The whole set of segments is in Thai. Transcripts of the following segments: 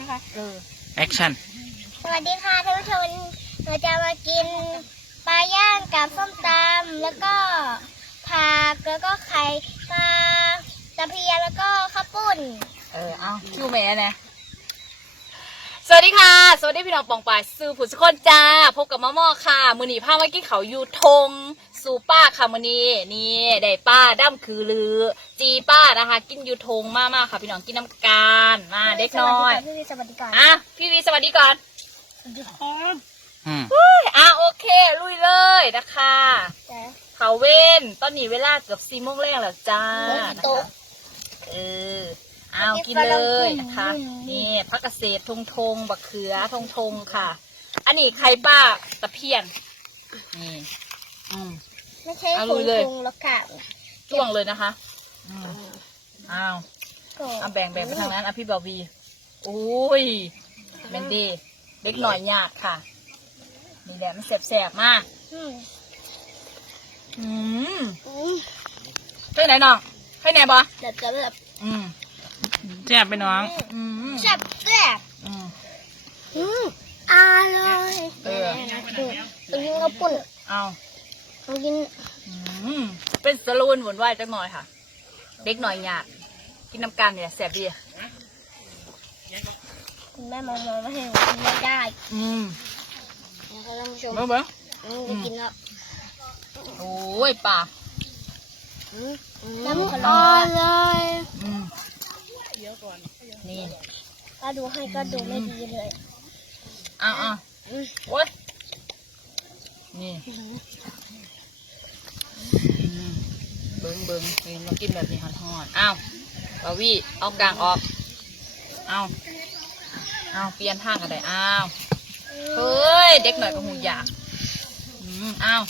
นะคะเออแอคชั่นสวัสดีค่ะท่านผู้ชมเราจะมากินปลาย่างกับส้มตำแล้วก็ผักแล้วก็ไข่ปลาตะเพียนแล้วก็ข้าวปุ้น เออ เอาคิวแม่เนี่ย สวัสดีค่ะ สวัสดีพี่น้องปองปายซื้อผุดสกคนจ้า พบกับมะม่อค่ะ มือหนีผ้าเมื่อกี้เขาอยู่ทงสู่ป้าค่ะมือนี้นี่ได้ป้าด้ามคือลือ จีป้านะคะ กินอยู่ทงมากๆค่ะ พี่น้องกินน้ำการมาเด็กน้อยพี่วีสวัสดีก่อนอะพี่วีสวัสดีก่อนสวัสดีครับอืมอะโอเคลุยเลยนะคะแต่เขาเว้นตอนนี้เวลาเกือบสี่โมงแรกแล้วจ้าโอ้ยนะโต๊ะคะเออเอากินเลยนะคะนี่พักเกษตรทงทงบักเขือทงทงค่ะ อันนี้ไข่ป้าตะเพียนนี่อืมไม่ใช่เอาคลุนยเลยปรุงแล้วค่ะจ้วงเลยนะคะอืมอ้าวก็เอาแบ่งแบ่งไปทางนั้นอะพี่บาวีโอ้ยเมนดีเด็กหน่อยยากค่ะนี่แหละมันแสบๆมากอืมอืมอืมไปไหนน้องไปไหนบ่แบบจะแบบอืมแซ่บไปน้องอืมแซ่บแซ่บอืมอืมอร่อยเออดูไปกินข้าวปุ้นเอามากินอืมเป็นสลูนหวนไหวายจังหน่อยค่ะ เด็กหน่อยหยาดกินน้ำกันเนี่ยแสบดีคุณแม่มองมองไม่เห็นกินไม่ได้ อืมนะคะท่านผู้ชมเบิ้งเบิ้งอืมจะกินแล้วโอ้ยป่าน้ำขลอเลยอืมนี่ ก็ดูให้ก็ดูไม่ดีเลยเอ้าวอ้าวอืมโอ้ยนี่อืมเบิ้งเบิ้งนี่มากินแบบนี้ฮอนๆอ้าวบาวี่เอากลางออกเอาเอาเปลี่ยนทางกันได้อ้าวเฮ้ย เด็กหน่อยก็หูอยากอืมอ้าว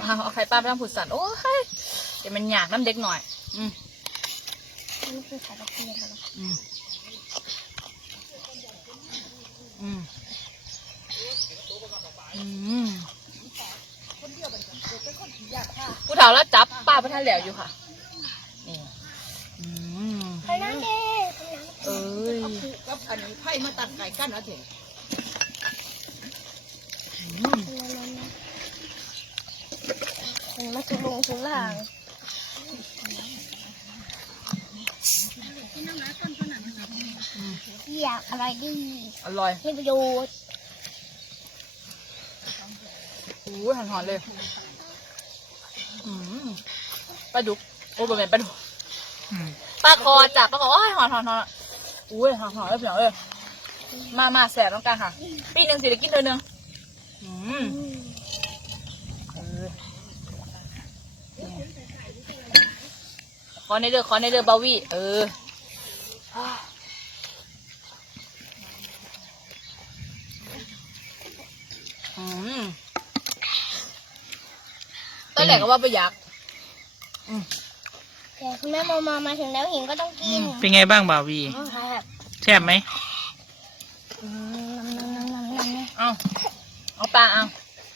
เอาเอาไข่ปลาไปทำผุดสันโอ้ยเดี๋ยวมันอยากน้ำเด็กหน่อย อืม นี่คือไข่ตะเพียนนะคะอืมอืมอืมผู้เฒ่าแล้วจับป้าพระท่านแหลวอยู่ค่ะนี่อืมไข่น้ำเด็กเอ้ยกับอันนี้ไผ่มาตัดไก่กันเอาเถอะอืมมาสุลงสุล่าง อยากอะไรดีอร่อยมีประโยชน์โอ้ยหอนๆเลยอืมปลาดุกโอ้ยบะเป็นปลาดุกอืมปลาคอจับปลาคอโอ้ยหอนหอนหอนอุ้ยหอนหอนเลยเพียงเลยมามาแสบต้องการค่ะ ปีหนึ่งสิได้กินเธอหนึ่งอืมเออนี่ขอในเรือขอในเรือบาวี่เอออืม ตอนแรกก็ว่าไปอยากแต่คุณแม่มามามาถึงแล้วหิงก็ต้องกินเป็นไงบ้างบ่าวีอืมครับแซ่บไหมอืมเอาเอาปลาเอา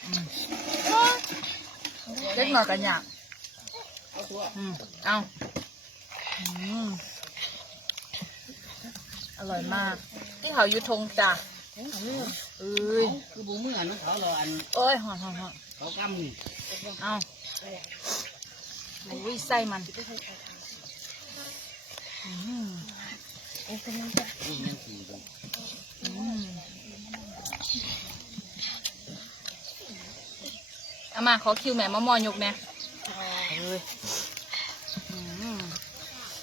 อืมเล็กหน่อยกันอยากอืมเอาอืมอร่อยมาก ที่เขาอยู่ทงจ้ะ เอ้ยคือบุ้งมืออันนั้นเขารออันเอ้ยหอนหอนหอนเขากำนี่เอาโอ้ยไส้มันอืมนี่ยังสี่ตรงอืมเอามาขอคิวแม่มะม่อยกเนี่ยเอ้ยอืม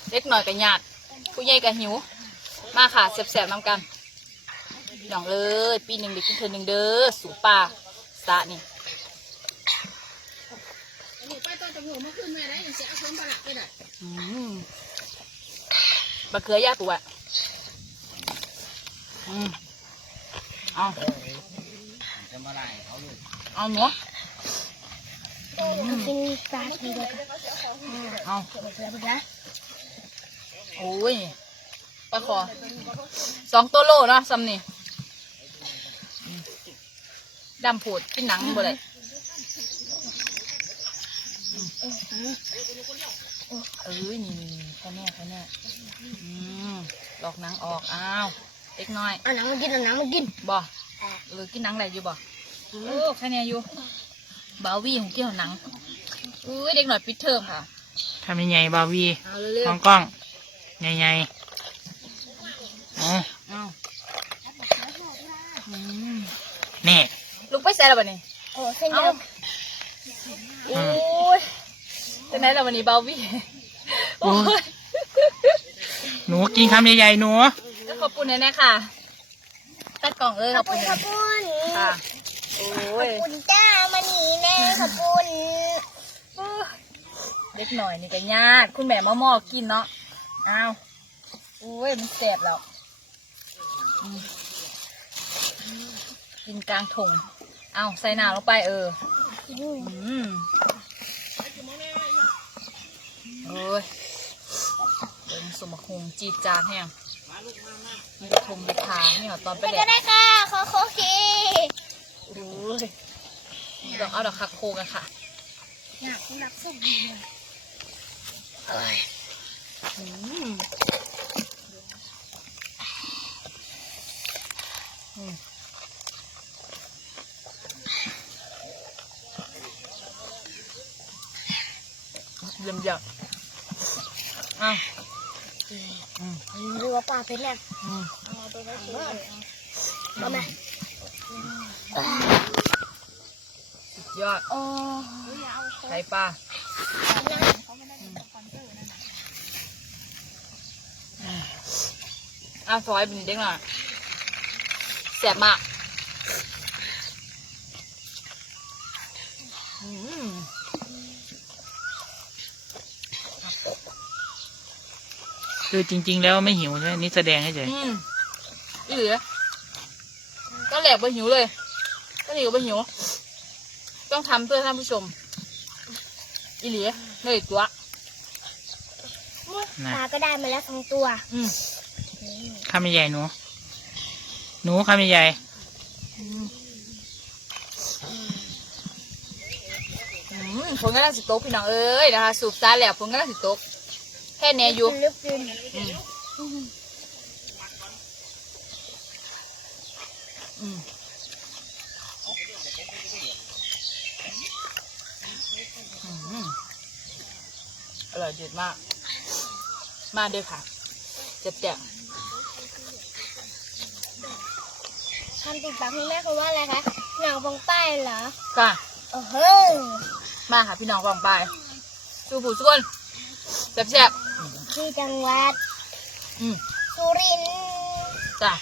เล็กหน่อยกับหยาดผู้ใหญ่กับหิว มาค่ะแสบๆน้ำกัน หยองเลยปีหนึ่งเด็กกินเธอหนึ่งเด้อสูป่าสะนี่ไปต้นจมูกมาขึ้นแม่ได้ยังเสียคนบาลักได้อืมบะเขือยาตัวอืมเอาจะมาไล่เขาเลยเอาหนูกินปลาทีเดียวเอาโอ้ยปลาคอสองตัวโลเนาะซัมนี่ ดำผูดกินหนังบ่เลยเอ้ยนี่นี่นี่แค่แน่แค่แน่อืมหลอกหนังออก อ้าว เล็กน้อยเอาหนังมากินเอาหนังมากินบ่หรือกินหนังอะไรอยู่บ่โอ้แค่แน่อยู่บาวี่ของเกี่ยวหนังอุ้ยเด็กหน่อยปิดเทอมค่ะทำยังไงบาวีเอาเร็วมองกล้องใหญ่ๆอ๋อๆเอาอืมนี่ ลุกไปใส่แล้วบ่นี่โอ้เส้นเอาเดียวโอ้ยจะไหนแล้ววันนี้บาวี่โอ้ยหนูกินคำใหญ่ๆหนูแล้วขอบคุณแน่ๆค่ะตัดกล่องเลยขขออบบคุคุณณขอบคุณค่ะ โอ้ขอยบคุณจ้ามาหนีแน่ขอบคุณเล็กหน่อยนี่ก็ญาติคุณแม่มะมอกินเนาะอ้าวโอ้ยมันแสบแล้วอืม กินกลางถงเอาใส่น้ำลงไปเอออืมโอ้ยเดินสมคงจีดจานแห้งมีคมมีทาเนี่ยตอนไปไปแดก็ดได้ค่ะขอโคกีโอ้ยดอกเอาดอกคักโคกันค่ะอยากนักสุดดีเลยอืมอืม ยี่ยมยอดอ้าวอืมดูว่าปลาเป็นแน่อืมเอาไหมสุดยอดโอ้ไข่ปลาอืมอ้าวซอยเป็นเด็กหน่อยแสบมาก อืม คือจริง ๆ แล้วไม่หิวใช่ไหมนี่แสดงให้เฉยอืมอีหลีก็แหลกไปหิวเลย ก็หนีไปหิว ต้องทำเพื่อท่านผู้ชม อีหลีเลยตัวนะปลาก็ได้มาแล้วสองตัวอืมคำใหญ่ๆหนู หนูคำใหญ่อืมอืมผลกำลังสิตกพี่น้องเอ้ยนะคะ สูบซาแล้วผลกำลังสิตก แค่เนี้ยอยู่ลึกกินอืมอืมอืมอร่อยเด็ดมาก มาเด้อค่ะเจ็บแจ่บคำติดปากคุณแม่คือว่าอะไรคะหนังฟองป้ายเหรอค่ะโอ้โหมาค่ะพี่น้องกองไปสู้ผู้สุกคนแซ่บๆ ที่จังหวัดๆอืมสุรินทร์จ้ะ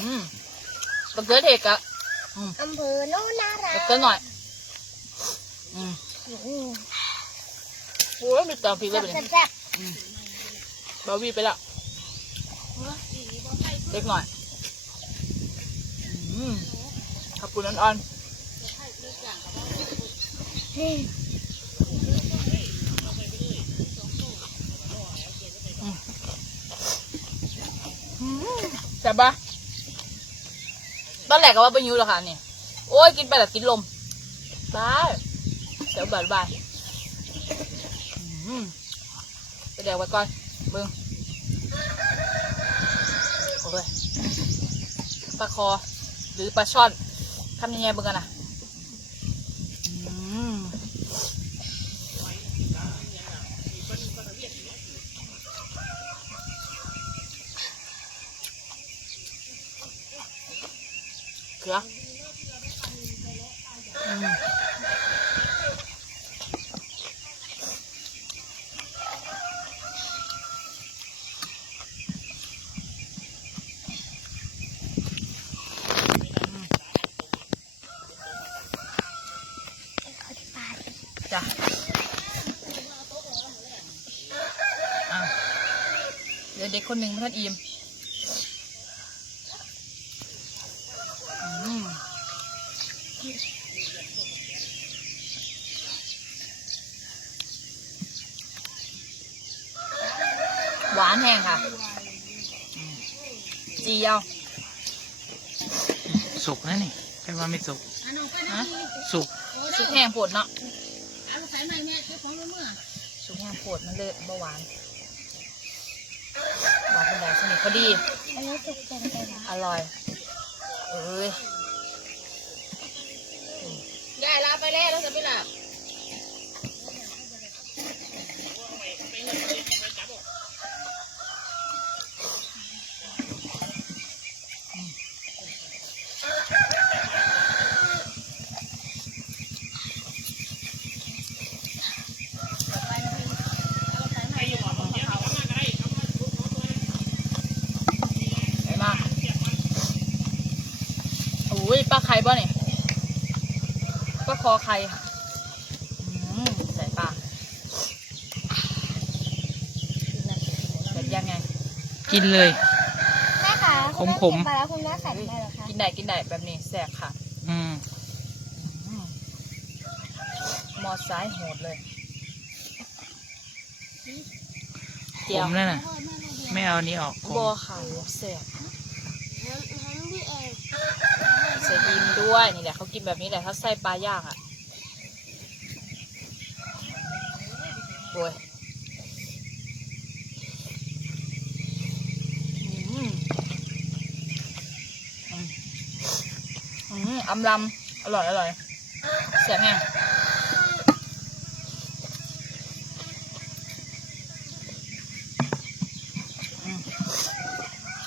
อืมบักเกิดเหตุกะอืมอำเภอโนนนาราบักเกิดหน่อย อืมอืมโอ้ยมีตาพีไว้แซ่บไปเลยแซ่บบาวีไปแล้วเล็กหน่อย อืมขอบคุณอ่อนนี่ ๆอืม แซ่บปะตอนแรกก็ว่าไปยูหรอกค่ะนี่โอ้ยกินไปแล้วกินลมบายเดี๋ยวบายบายอืมไปเดี๋ยวไว้ก่อนเบิ้งโอ้ยปลาคอหรือปลาช่อนทำยังไงเบิ้งกันนะอืมเกลืออืมจ้ะอ้าวเดี๋ยวเด็ก คนหนึ่งไม่ทันอิ่มอืมหวานแห้งค่ะอืมจีเอาสุกนะนี่ใครว่าไม่สุกอันน้องไปฮะนี่สุกสุกแห้งปวดเนาะเอาใส่ใหม่แม่เจ้าของเมื่อสสุกแห้งโผดมันเลยเบาหวานหวาน เป็นไงสนิทพอดี อันนี้สุกเกินไปนะอร่อยเอ้ยยายลาไปแล้วแล้วจะไปหลับ ไปมากอุ้ยปลาไข่บ่เนี่ย ปลาคอไข่ค่ะอืมใส่ปลาเสร็จยังไง กินเลย แม่คะขมๆคุณแเก็บมาแล้วคุณแม่ใส่ไปเหรอคะกินได้กินได้แบบนี้แสบค่ะอืมอืมมอซ้ายโหดเลยขเจียวมนั่นน่ะ ไม่เอาอันนี้ออกขบอมค่ะแสบ ทั้งพี่เอง ใส่ดินด้ วยนี่แหละเขากินแบบนี้แหละเขาใส่ปลาย่างอะโอ้ยอืมอืมอืมอำลำอร่อยอร่อยแสบแห้ง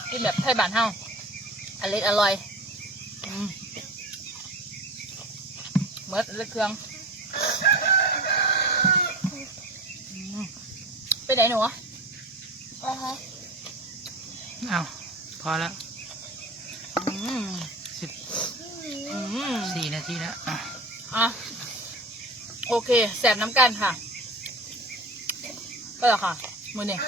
กินแบบไทยบ้านเฮาอร่อยอร่อย อืม ดเลยเครื่องอืมไปไหนหนูอะเหรอคะเอาพอแล้วอืมสิบอืมสี่นาทีแล้วอะอะโอเคแสบน้ำกันค่ะก็แล้วค่ะมือนี่